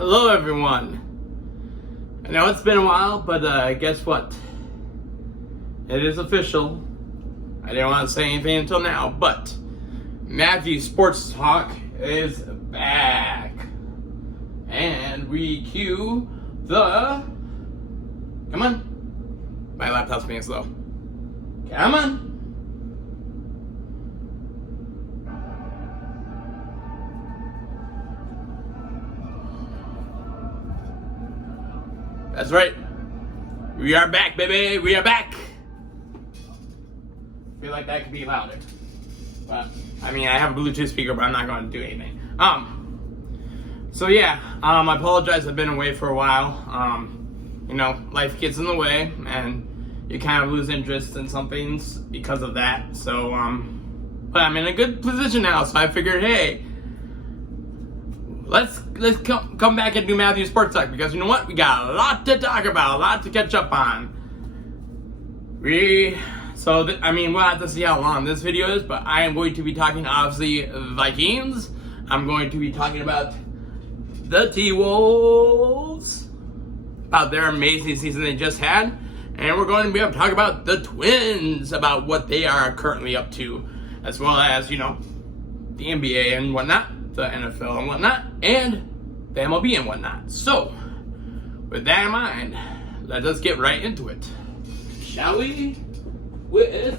Hello everyone. I know it's been a while, but guess what? It is official. I didn't want to say anything until now, but Matthew Sports Talk is back. And we cue the... Come on. My laptop's being slow. Come on. That's right. We are back, baby. We are back. I feel like that could be louder. But, I mean, I have a Bluetooth speaker, but I'm not going to do anything. So yeah, I apologize. I've been away for a while. You know, life gets in the way, and you kind of lose interest in some things because of that. So, but I'm in a good position now, so I figured, hey, let's come back and do Matthew Sports Talk, because you know what? We got a lot to talk about, a lot to catch up on. I mean, we'll have to see how long this video is, but I am going to be talking, obviously, Vikings. I'm going to be talking about the T-Wolves, about their amazing season they just had, and we're going to be able to talk about the Twins, about what they are currently up to, as well as, you know, the NBA and whatnot, the NFL and whatnot, and the MLB and whatnot. So, with that in mind, let us get right into it, shall we? With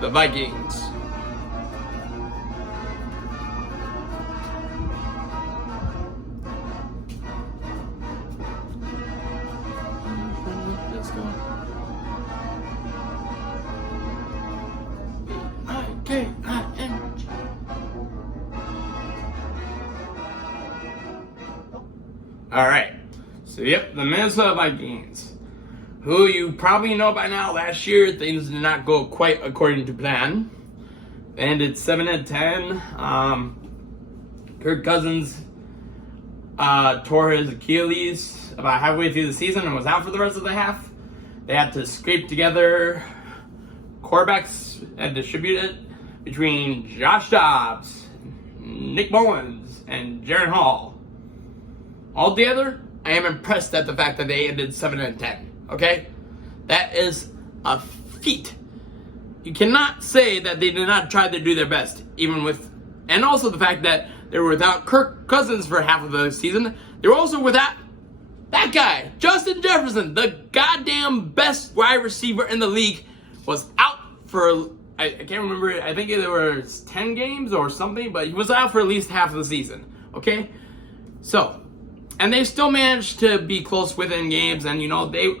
the Vikings. Let's go. All right. So, yep, the Minnesota Vikings, who you probably know by now. Last year, things did not go quite according to plan. They ended 7-10. Kirk Cousins tore his Achilles about halfway through the season and was out for the rest of the half. They had to scrape together quarterbacks and distribute it between Josh Dobbs, Nick Mullins, and Jaron Hall. Altogether, I am impressed at the fact that they ended 7-10. Okay? That is a feat. You cannot say that they did not try to do their best, even with, and also the fact that they were without Kirk Cousins for half of the season. They were also without that guy, Justin Jefferson, the goddamn best wide receiver in the league, was out for, I can't remember, I think there were 10 games or something, but he was out for at least half of the season. Okay? So, and they still managed to be close within games, and you know, they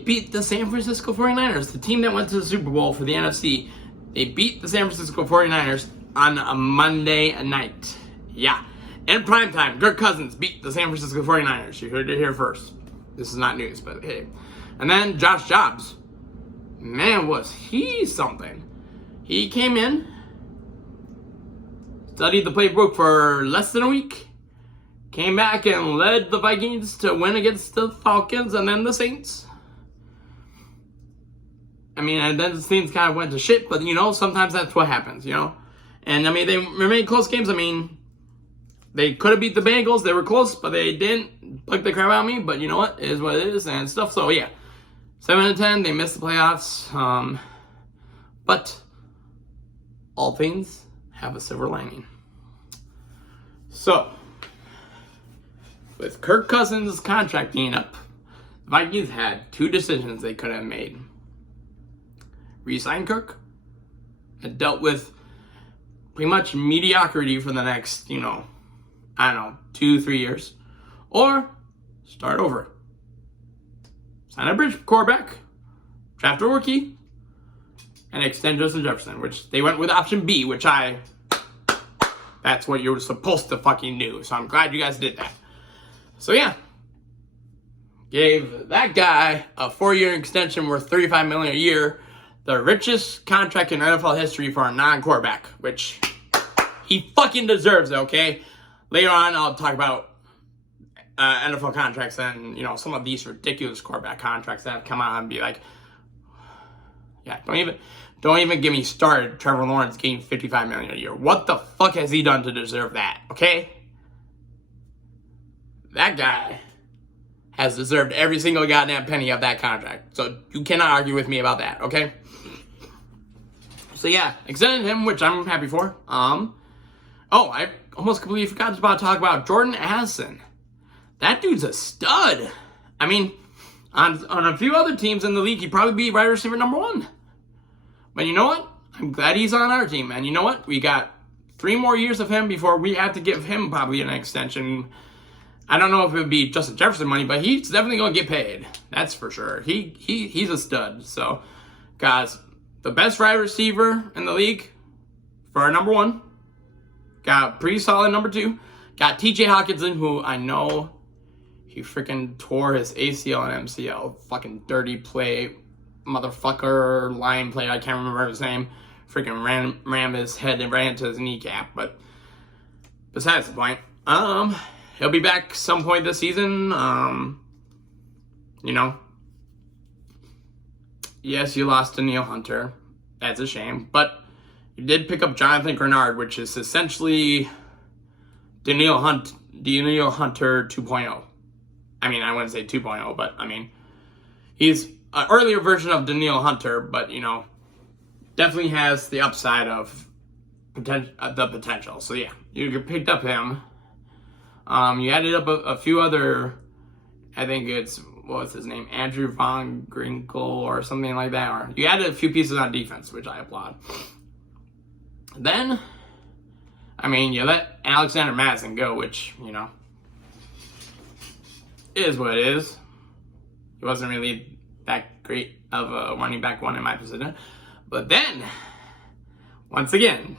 beat the San Francisco 49ers, the team that went to the Super Bowl for the NFC. They beat the San Francisco 49ers on a Monday night. Yeah. In primetime, Kirk Cousins beat the San Francisco 49ers. You heard it here first. This is not news, but hey. And then Josh Dobbs. Man, was he something. He came in, studied the playbook for less than a week, came back and led the Vikings to win against the Falcons and then the Saints. I mean, and then the Saints kind of went to shit, but, you know, sometimes that's what happens, you know. And, I mean, they remained close games. I mean, they could have beat the Bengals. They were close, but they didn't pluck the crap out of me. But you know what? It is what it is and stuff. So, yeah, 7-10, they missed the playoffs. But all things have a silver lining. So, with Kirk Cousins' contract being up, the Vikings had two decisions they could have made. Re-sign Kirk and dealt with pretty much mediocrity for the next, you know, I don't know, 2-3 years. Or start over. Sign a bridge quarterback, draft a rookie, and extend Justin Jefferson, which they went with option B, which that's what you were supposed to fucking do. So I'm glad you guys did that. So yeah, gave that guy a 4-year extension worth $35 million a year, the richest contract in NFL history for a non-quarterback, which he fucking deserves, okay? Later on, I'll talk about NFL contracts and, some of these ridiculous quarterback contracts that have come out and be like, yeah, don't even get me started. Trevor Lawrence getting $55 million a year. What the fuck has he done to deserve that? Okay, that guy has deserved every single goddamn penny of that contract. So you cannot argue with me about that. Okay. So yeah, extended him, which I'm happy for. I almost completely forgot to talk about Jordan Addison. That dude's a stud. I mean, on a few other teams in the league, he'd probably be wide receiver number 1. But you know what? I'm glad he's on our team. And you know what? We got 3 more years of him before we have to give him probably an extension. I don't know if it would be Justin Jefferson money, but he's definitely going to get paid. That's for sure. He's a stud. So, guys, the best wide receiver in the league for our number 1. Got pretty solid number 2. Got TJ Hawkinson, who I know he freaking tore his ACL and MCL. Fucking dirty play, motherfucker, line play. I can't remember his name. Freaking rammed his head and ran into his kneecap. But besides the point, he'll be back some point this season. Yes, you lost to Neil Hunter. That's a shame. But you did pick up Jonathan Grenard, which is essentially Daniil Hunter 2.0. I mean, I wouldn't say 2.0, but I mean, he's an earlier version of Daniil Hunter, but definitely has the upside of the potential. So yeah, you picked up him. You added up a few other, I think it's, what's his name? Andrew Von Grinkle or something like that. Or you added a few pieces on defense, which I applaud. Then, I mean, you let Alexander Madison go, which, is what it is. He wasn't really that great of a running back 1 in my position. But then, once again,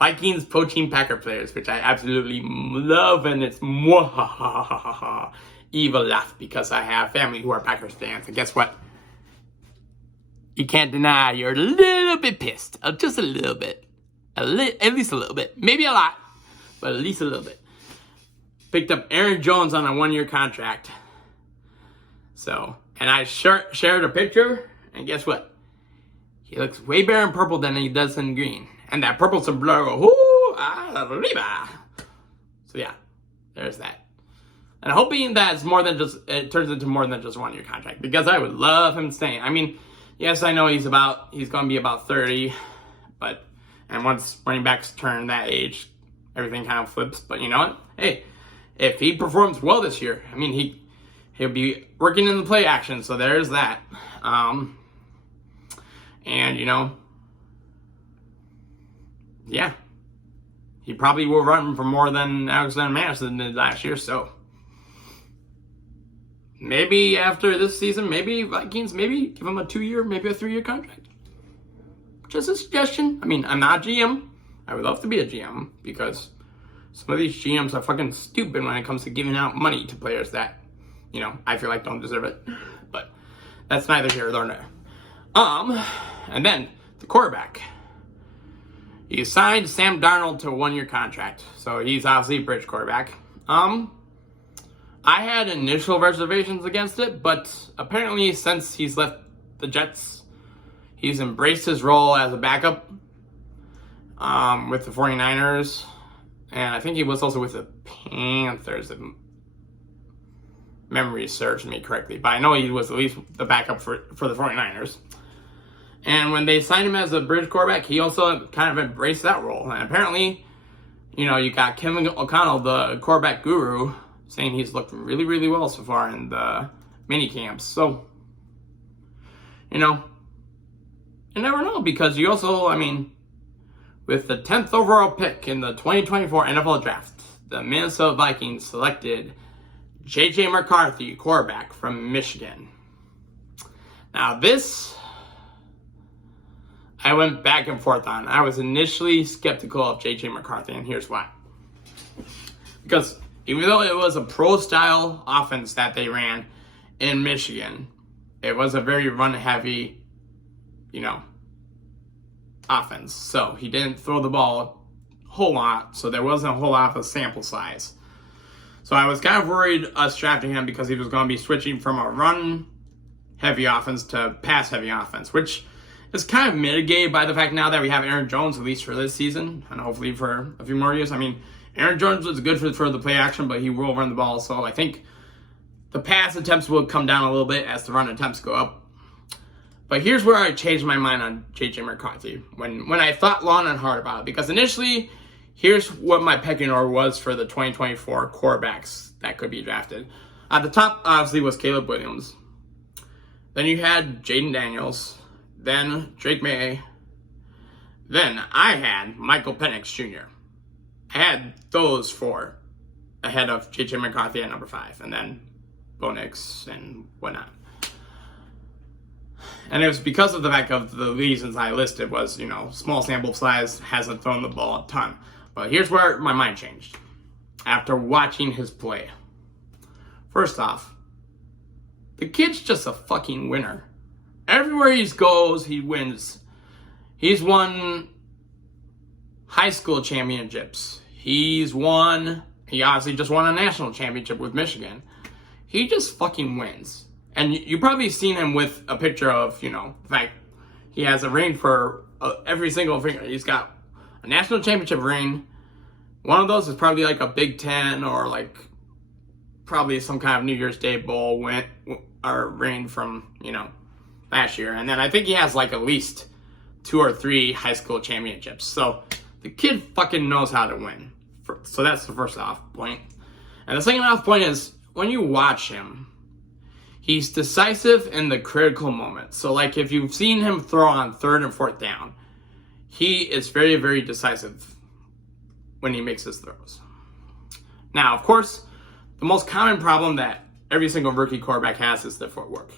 Vikings poaching Packer players, which I absolutely love, and it's evil laugh because I have family who are Packers fans, and guess what? You can't deny you're a little bit pissed, just a little bit, at least a little bit, maybe a lot, but at least a little bit. Picked up Aaron Jones on a 1-year contract. So, and I shared a picture, and guess what? He looks way better in purple than he does in green. And that purple sombrero, arriba. So yeah, there's that. And I'm hoping that it turns into more than just a 1-year contract, because I would love him staying. I mean, yes, I know he's going to be about 30, and once running backs turn that age, everything kind of flips. But you know what? Hey, if he performs well this year, I mean, he'll be working in the play action, so there's that. And yeah, he probably will run for more than Alexander Madison did last year. So maybe after this season, maybe Vikings, maybe give him a 2-year, maybe a 3-year contract. Just a suggestion. I mean, I'm not a GM. I would love to be a GM, because some of these GMs are fucking stupid when it comes to giving out money to players that, I feel like don't deserve it. But that's neither here nor there. And then the quarterback. He signed Sam Darnold to a 1-year contract, so he's obviously a bridge quarterback. I had initial reservations against it, but apparently since he's left the Jets, he's embraced his role as a backup with the 49ers, and I think he was also with the Panthers, if memory serves me correctly, but I know he was at least the backup for the 49ers. And when they signed him as a bridge quarterback, he also kind of embraced that role. And apparently, you got Kevin O'Connell, the quarterback guru, saying he's looked really, really well so far in the mini camps. So, you never know, because you also, with the 10th overall pick in the 2024 NFL Draft, the Minnesota Vikings selected J.J. McCarthy, quarterback from Michigan. Now this, I went back and forth on. I was initially skeptical of J.J. McCarthy, and here's why. Because even though it was a pro-style offense that they ran in Michigan, it was a very run-heavy, offense. So he didn't throw the ball a whole lot, so there wasn't a whole lot of a sample size. So I was kind of worried us drafting him because he was going to be switching from a run-heavy offense to pass-heavy offense, which is kind of mitigated by the fact now that we have Aaron Jones, at least for this season, and hopefully for a few more years. I mean, Aaron Jones was good for the play action, but he will run the ball, so I think the pass attempts will come down a little bit as the run attempts go up. But here's where I changed my mind on J.J. McCarthy, when I thought long and hard about it, because initially, here's what my pecking order was for the 2024 quarterbacks that could be drafted. At the top, obviously, was Caleb Williams. Then you had Jaden Daniels. Then Drake May. Then I had Michael Penix Jr. I had those four ahead of J.J. McCarthy at number 5. And then Bo Nix and whatnot. And it was because of the fact of the reasons I listed was, small sample size, hasn't thrown the ball a ton. But here's where my mind changed after watching his play. First off, the kid's just a fucking winner. Everywhere he goes, he wins. He's won high school championships. He obviously just won a national championship with Michigan. He just fucking wins. And you probably seen him with a picture of, the fact he has a ring for every single finger. He's got a national championship ring. One of those is probably like a Big Ten or like probably some kind of New Year's Day bowl ring from, last year. And then I think he has like at least 2 or 3 high school championships. So the kid fucking knows how to win. So that's the first off point. And the second off point is when you watch him, he's decisive in the critical moments. So like if you've seen him throw on 3rd and 4th down, he is very, very decisive when he makes his throws. Now, of course, the most common problem that every single rookie quarterback has is their footwork.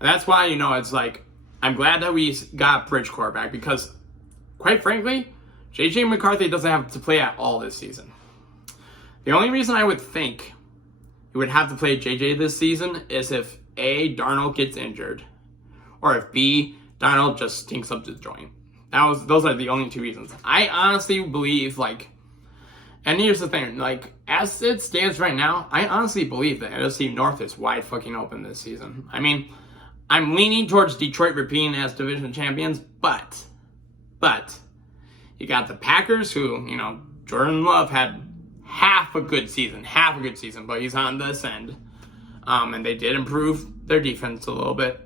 And that's why, it's like, I'm glad that we got bridge quarterback because, quite frankly, J.J. McCarthy doesn't have to play at all this season. The only reason I would think he would have to play J.J. this season is if A, Darnold gets injured, or if B, Darnold just stinks up the joint. Those are the only 2 reasons. I honestly believe, and here's the thing, as it stands right now, I honestly believe that NFC North is wide fucking open this season. I mean, I'm leaning towards Detroit repeating as division champions, but you got the Packers who, Jordan Love had half a good season, but he's on this end. And they did improve their defense a little bit.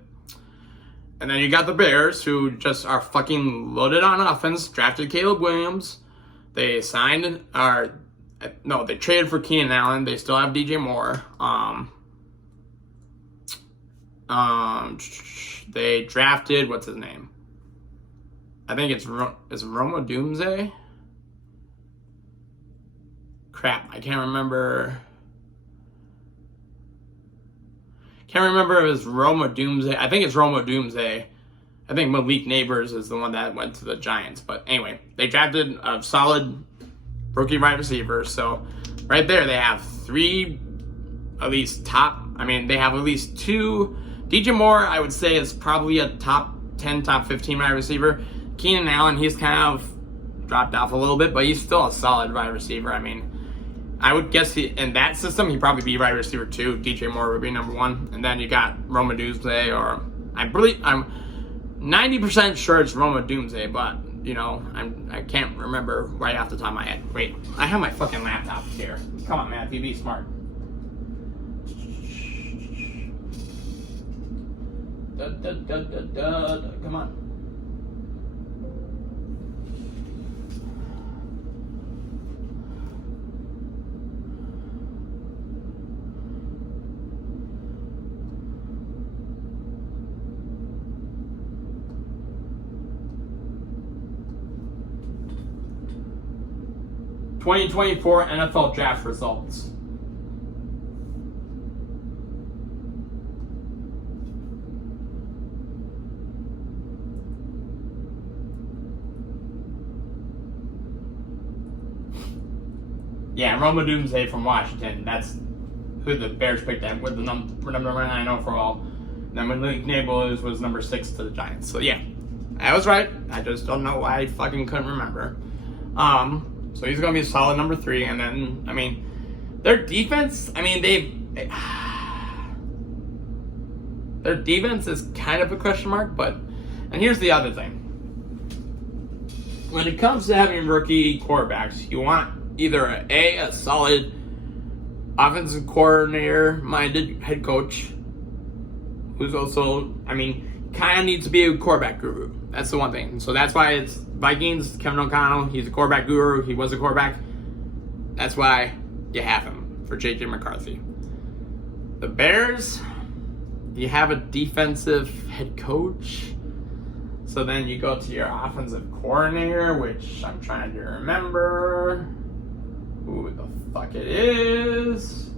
And then you got the Bears, who just are fucking loaded on offense, drafted Caleb Williams. They traded for Keenan Allen. They still have DJ Moore. They drafted, what's his name? I think it's Roma Doomsday? Crap, I can't remember. Can't remember if it's Roma Doomsday. I think it's Roma Doomsday. I think Malik Neighbors is the one that went to the Giants. But anyway, they drafted a solid rookie wide receiver. So right there, they have 3 at least they have at least 2. DJ Moore, I would say, is probably a top 10, top 15 wide receiver. Keenan Allen, he's kind of dropped off a little bit, but he's still a solid wide receiver. I mean, I would guess in that system, he'd probably be wide receiver 2. DJ Moore would be number 1. And then you got Roma Doomsday, or I'm 90% sure it's Roma Doomsday, but, I can't remember right off the top of my head. Wait, I have my fucking laptop here. Come on, Matthew, be smart. Come on. '24 NFL draft results. Yeah, Roma Doomsday from Washington. That's who the Bears picked at with the number 9 overall. Then Malik Neighbors was number 6 to the Giants. So yeah, I was right. I just don't know why I fucking couldn't remember. So he's going to be a solid number 3. And then, Their defense, I mean, their defense is kind of a question mark, and here's the other thing. When it comes to having rookie quarterbacks, you want either a solid offensive coordinator-minded head coach who's also, I mean, kind of needs to be a quarterback guru. That's the one thing. So that's why it's Vikings, Kevin O'Connell. He's a quarterback guru. He was a quarterback. That's why you have him for J.J. McCarthy. The Bears, you have a defensive head coach. So then you go to your offensive coordinator, which I'm trying to remember who the fuck it is.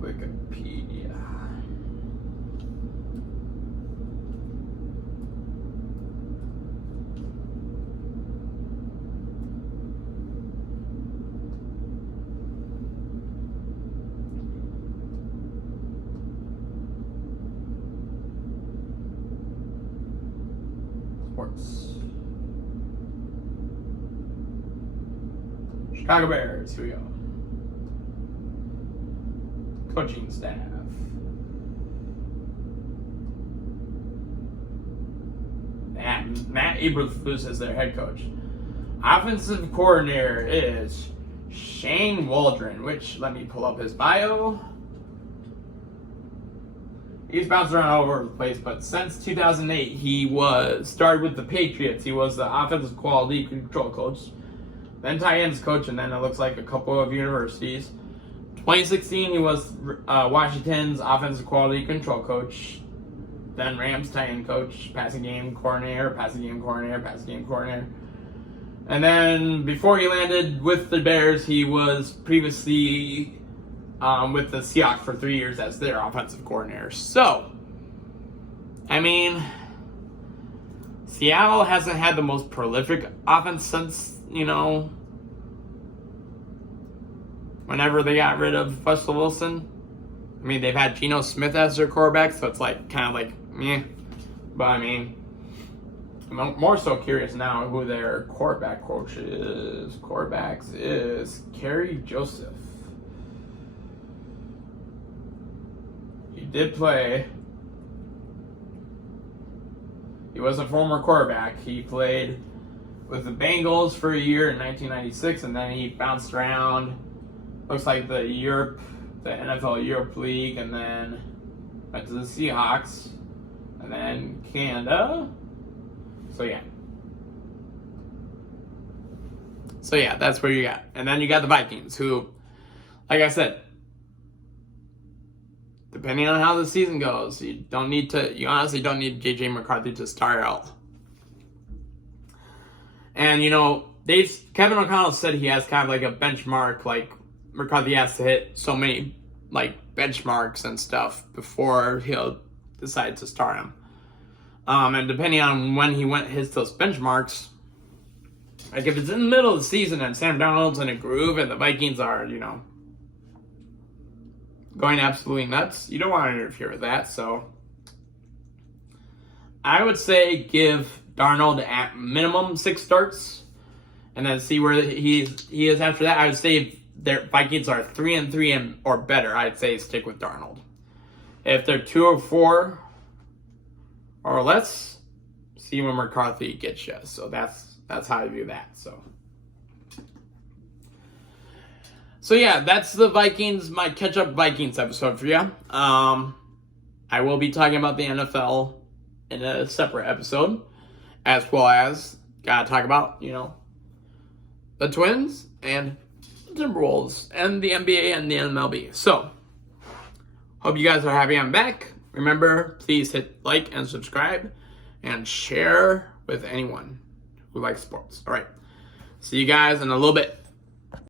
Wikipedia. Sports. Chicago Bears, here we go. Coaching staff. Matt Eberflus is their head coach. Offensive coordinator is Shane Waldron, which, let me pull up his bio. He's bounced around all over the place, but since 2008, he started with the Patriots. He was the offensive quality control coach, then tight ends coach, and then it looks like a couple of universities. 2016, he was Washington's offensive quality control coach, then Rams tight end coach, passing game coordinator. And then before he landed with the Bears, he was previously with the Seahawks for 3 years as their offensive coordinator. So, I mean, Seattle hasn't had the most prolific offense since, whenever they got rid of Russell Wilson. I mean, they've had Geno Smith as their quarterback, so it's kind of meh. But I mean, I'm more so curious now who their quarterback coach is. Quarterbacks is Kerry Joseph. He did play. He was a former quarterback. He played with the Bengals for a year in 1996, and then he bounced around. Looks like the NFL Europe League, and then went to the Seahawks, and then Canada. So yeah, that's where you got. And then you got the Vikings, who, like I said, depending on how the season goes, you honestly don't need J.J. McCarthy to start out. And, Kevin O'Connell said he has kind of like a benchmark, like McCarthy has to hit so many, benchmarks and stuff before he'll decide to start him. And depending on when he hits those benchmarks, if it's in the middle of the season and Sam Darnold's in a groove and the Vikings are, going absolutely nuts, you don't want to interfere with that. So I would say give Darnold at minimum 6 starts and then see where he is after that. I would say if their Vikings are 3-3 or better, I'd say stick with Darnold. If they're 2-4 or less, see when McCarthy gets you. So that's how I view that. So yeah, that's the Vikings, my catch-up Vikings episode for you. I will be talking about the NFL in a separate episode, as well as gotta talk about, the Twins and the Timberwolves and the NBA and the MLB. So, hope you guys are happy I'm back. Remember, please hit like and subscribe and share with anyone who likes sports. All right, see you guys in a little bit.